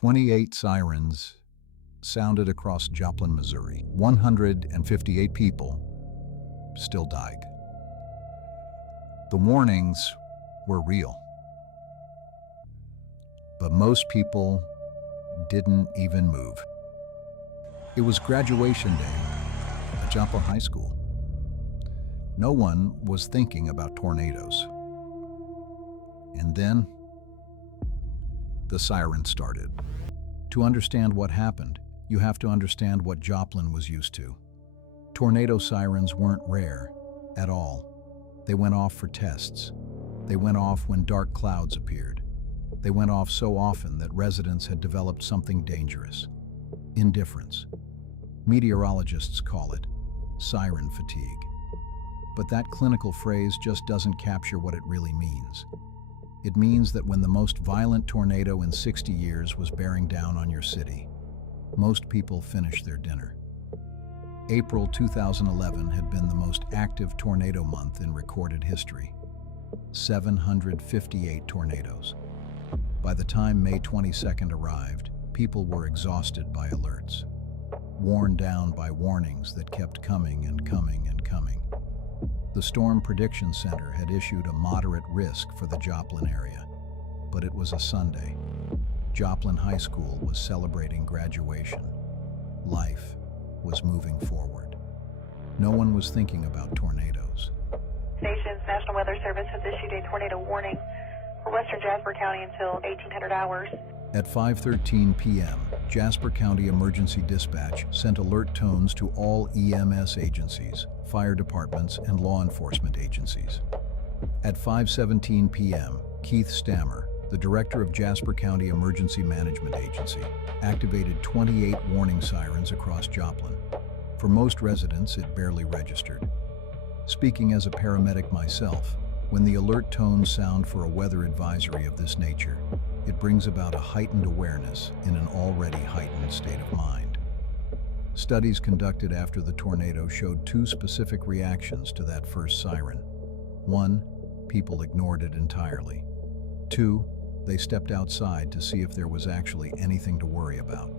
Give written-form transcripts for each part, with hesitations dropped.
28 sirens sounded across Joplin, Missouri. 158 people still died. The warnings were real, but most people didn't even move. It was graduation day at Joplin High School. No one was thinking about tornadoes. And then the siren started. To understand what happened, you have to understand what Joplin was used to. Tornado sirens weren't rare at all. They went off for tests. They went off when dark clouds appeared. They went off so often that residents had developed something dangerous: indifference. Meteorologists call it siren fatigue. But that clinical phrase just doesn't capture what it really means. It means that when the most violent tornado in 60 years was bearing down on your city, most people finished their dinner. April 2011 had been the most active tornado month in recorded history. 758 tornadoes. By the time May 22nd arrived, people were exhausted by alerts, worn down by warnings that kept coming and coming and coming. The Storm Prediction Center had issued a moderate risk for the Joplin area, but it was a Sunday. Joplin High School was celebrating graduation. Life was moving forward. No one was thinking about tornadoes. Nation's National Weather Service has issued a tornado warning for western Jasper County until 1800 hours. At 5:13 p.m., Jasper County Emergency Dispatch sent alert tones to all EMS agencies, fire departments, and law enforcement agencies. At 5:17 p.m., Keith Stammer, the director of Jasper County Emergency Management Agency, activated 28 warning sirens across Joplin. For most residents, it barely registered. Speaking as a paramedic myself, when the alert tones sound for a weather advisory of this nature, it brings about a heightened awareness in an already heightened state of mind. Studies conducted after the tornado showed two specific reactions to that first siren. One, people ignored it entirely. Two, they stepped outside to see if there was actually anything to worry about.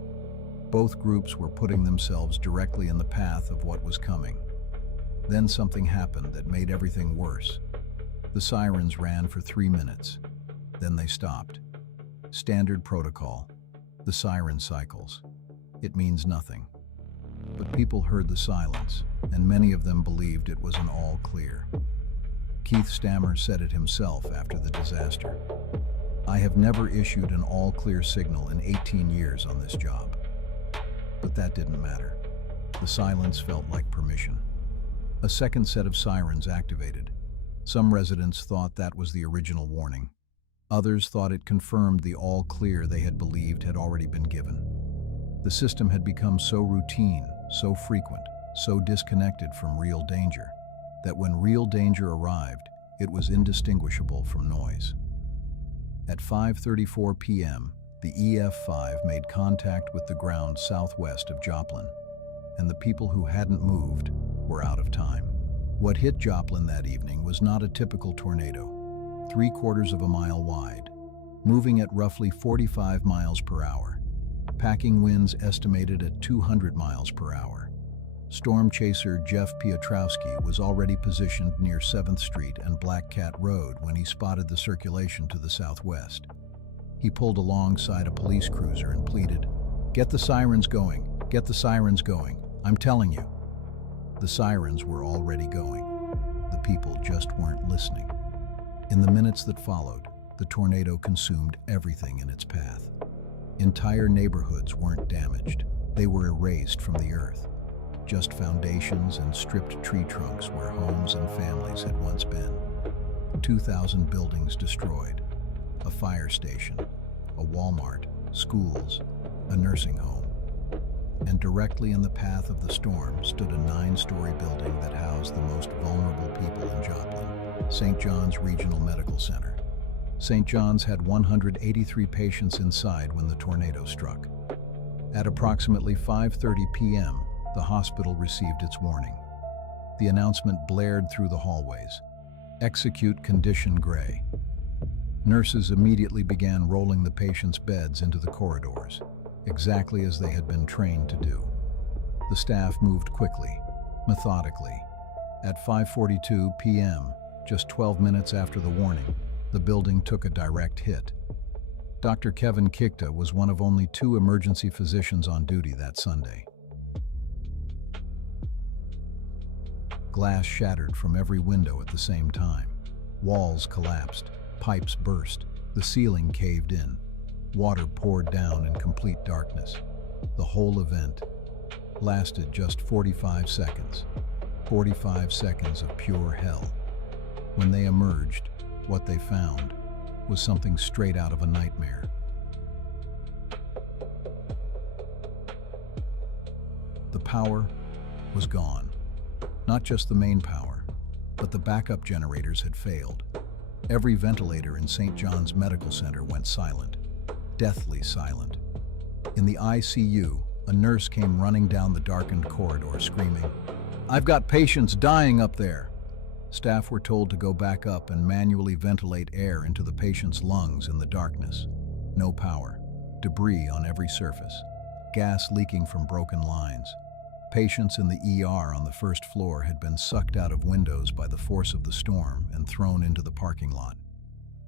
Both groups were putting themselves directly in the path of what was coming. Then something happened that made everything worse. The sirens ran for 3 minutes. Then they stopped. Standard protocol. The siren cycles. It means nothing. But people heard the silence, and many of them believed it was an all clear. Keith Stammer said it himself after the disaster. "I have never issued an all clear signal in 18 years on this job." But that didn't matter. The silence felt like permission. A second set of sirens activated. Some residents thought that was the original warning. Others thought it confirmed the all clear they had believed had already been given. The system had become so routine, so frequent, so disconnected from real danger, that when real danger arrived, it was indistinguishable from noise. At 5:34 p.m., the EF-5 made contact with the ground southwest of Joplin, and the people who hadn't moved were out of time. What hit Joplin that evening was not a typical tornado. 3/4 of a mile wide, moving at roughly 45 miles per hour, packing winds estimated at 200 miles per hour. Storm chaser Jeff Piotrowski was already positioned near 7th Street and Black Cat Road when he spotted the circulation to the southwest. He pulled alongside a police cruiser and pleaded, "Get the sirens going, get the sirens going, I'm telling you." The sirens were already going. The people just weren't listening. In the minutes that followed, the tornado consumed everything in its path. Entire neighborhoods weren't damaged. They were erased from the earth. Just foundations and stripped tree trunks where homes and families had once been. 2,000 buildings destroyed. A fire station, a Walmart, schools, a nursing home. And directly in the path of the storm stood a 9-story building that housed the most vulnerable people in Joplin, St. John's Regional Medical Center. St. John's had 183 patients inside when the tornado struck. At approximately 5:30 p.m., the hospital received its warning. The announcement blared through the hallways. Execute condition gray. Nurses immediately began rolling the patients' beds into the corridors, exactly as they had been trained to do. The staff moved quickly, methodically. At 5:42 p.m., just 12 minutes after the warning, the building took a direct hit. Dr. Kevin Kikta was one of only 2 emergency physicians on duty that Sunday. Glass shattered from every window at the same time. Walls collapsed, pipes burst, the ceiling caved in. Water poured down in complete darkness. The whole event lasted just 45 seconds. 45 seconds of pure hell. When they emerged, what they found was something straight out of a nightmare. The power was gone. Not just the main power, but the backup generators had failed. Every ventilator in St. John's Medical Center went silent, deathly silent. In the ICU, a nurse came running down the darkened corridor screaming, "I've got patients dying up there!" Staff were told to go back up and manually ventilate air into the patient's lungs in the darkness. No power, debris on every surface, gas leaking from broken lines. Patients in the ER on the first floor had been sucked out of windows by the force of the storm and thrown into the parking lot.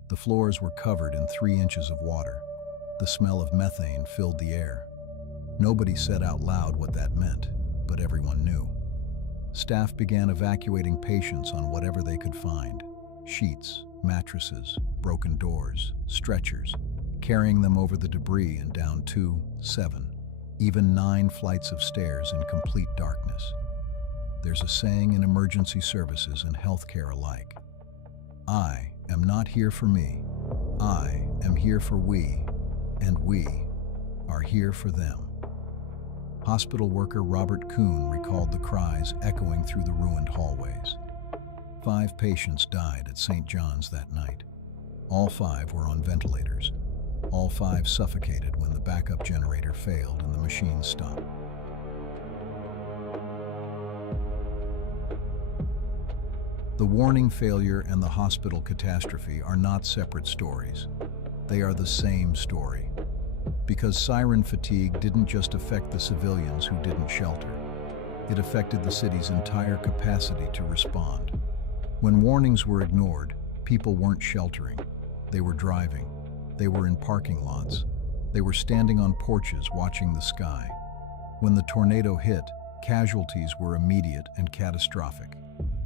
The floors were covered in 3 inches of water. The smell of methane filled the air. Nobody said out loud what that meant, but everyone knew. Staff began evacuating patients on whatever they could find: sheets, mattresses, broken doors, stretchers, carrying them over the debris and down 2, 7, even 9 flights of stairs in complete darkness. There's a saying in emergency services and healthcare alike: I am not here for me. I am here for we, and we are here for them. Hospital worker Robert Kuhn recalled the cries echoing through the ruined hallways. 5 patients died at St. John's that night. All 5 were on ventilators. All 5 suffocated when the backup generator failed and the machine stopped. The warning failure and the hospital catastrophe are not separate stories. They are the same story. Because siren fatigue didn't just affect the civilians who didn't shelter. It affected the city's entire capacity to respond. When warnings were ignored, people weren't sheltering. They were driving. They were in parking lots. They were standing on porches watching the sky. When the tornado hit, casualties were immediate and catastrophic.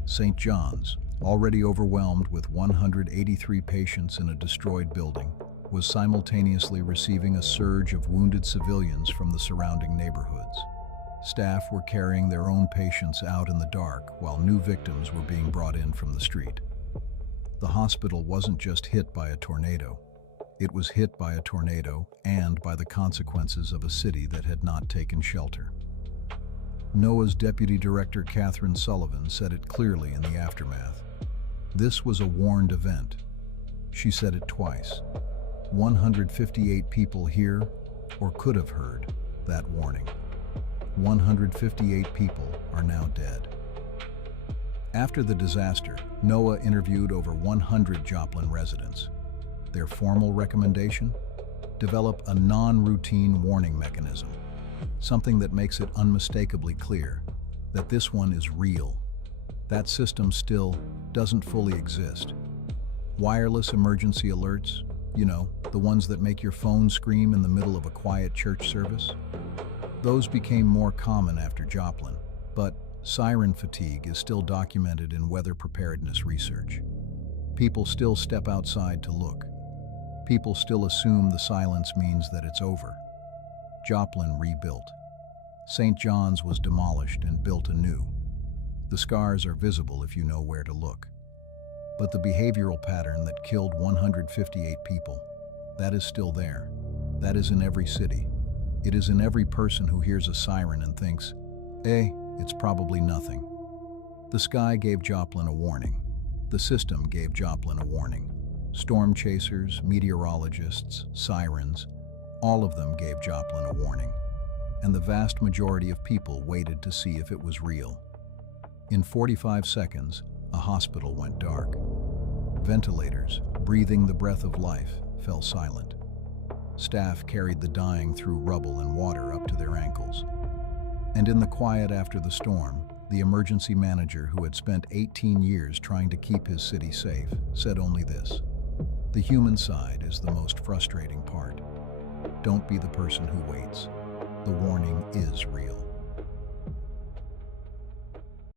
St. John's, already overwhelmed with 183 patients in a destroyed building, was simultaneously receiving a surge of wounded civilians from the surrounding neighborhoods. Staff were carrying their own patients out in the dark while new victims were being brought in from the street. The hospital wasn't just hit by a tornado. It was hit by a tornado and by the consequences of a city that had not taken shelter. NOAA's Deputy Director Catherine Sullivan said it clearly in the aftermath. This was a warned event. She said it twice. 158 people hear or could have heard that warning. 158 people are now dead. After the disaster, NOAA interviewed over 100 Joplin residents. Their formal recommendation? Develop a non-routine warning mechanism, something that makes it unmistakably clear that this one is real. That system still doesn't fully exist. Wireless emergency alerts, the ones that make your phone scream in the middle of a quiet church service? Those became more common after Joplin, but siren fatigue is still documented in weather preparedness research. People still step outside to look. People still assume the silence means that it's over. Joplin rebuilt. St. John's was demolished and built anew. The scars are visible if you know where to look. But the behavioral pattern that killed 158 people, that is still there. That is in every city. It is in every person who hears a siren and thinks, it's probably nothing. The sky gave Joplin a warning. The system gave Joplin a warning. Storm chasers, meteorologists, sirens, all of them gave Joplin a warning. And the vast majority of people waited to see if it was real. In 45 seconds, a hospital went dark. Ventilators, breathing the breath of life, fell silent. Staff carried the dying through rubble and water up to their ankles. And in the quiet after the storm, the emergency manager, who had spent 18 years trying to keep his city safe, said only this: "The human side is the most frustrating part. Don't be the person who waits. The warning is real."